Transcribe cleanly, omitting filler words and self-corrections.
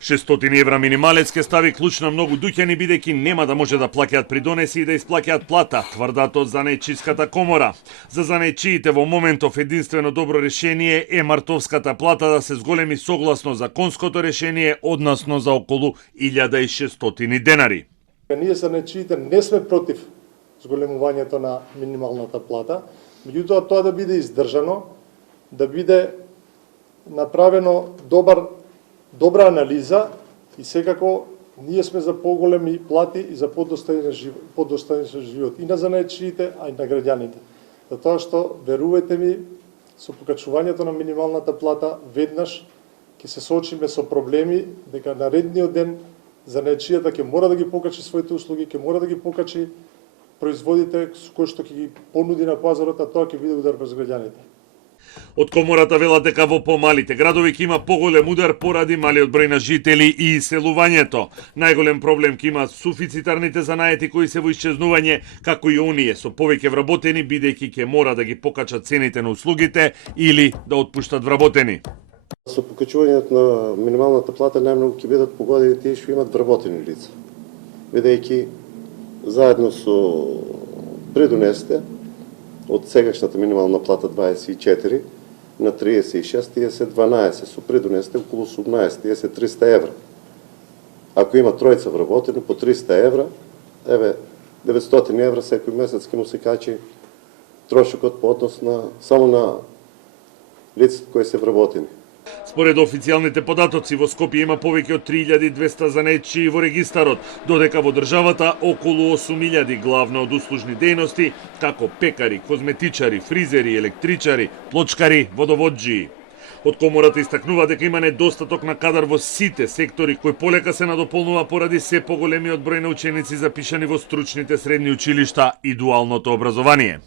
600 евра минималец ке стави клуч на многу дуќани бидејќи нема да може да плаќаат придонеси и да исплаќаат плата, тврдат од Занаетчиската комора. За занаетчиите во моментов единствено добро решение е мартовската плата да се зголеми согласно законското решение, односно за околу 1600 денари. Ние занаетчиите не сме против зголемувањето на минималната плата, меѓутоа тоа да биде издржано, да биде направено добра анализа и секако ние сме за поголеми плати и за подостоен живот и на занаетчиите, а и на граѓаните. Затоа што, верувајте ми, со покачувањето на минималната плата веднаш ќе се соочиме со проблеми дека наредниот ден занаетчијата ќе мора да ги покачи своите услуги, ќе мора да ги покачи производите кои што ќе ги понуди на пазарот, а тоа ќе биде удар врз граѓаните. Од комората велат дека во помалите градови ќе има поголем удар поради малиот број на жители и иселувањето. Најголем проблем ќе има суфицитарните занаети кои се во исчезнување, како и оние со повеќе вработени, бидејќи ќе мора да ги покачат цените на услугите или да отпуштат вработени. Со покачувањето на минималната плата најмногу ќе бидат погодени тие што имат вработени лица, бидејќи заедно со придонесите од сегашната минимална плата 24 на 36, тие се 12, со придонесите околу 18, тие се 300 евра. Ако има тројца вработени по 300 евра, 900 евра секој месец ќе му се качи трошокот по однос на само на лицата кои се вработени. Според официјалните податоци, во Скопје има повеќе од 3200 занаетчии во регистарот, додека во државата околу 8000 главно од услужни дејности, како пекари, козметичари, фризери, електричари, плочкари, водоводжии. Од комората истакнува дека има недостаток на кадар во сите сектори кој полека се надополнува поради се поголемиот број на ученици запишани во стручните средни училишта и дуалното образование.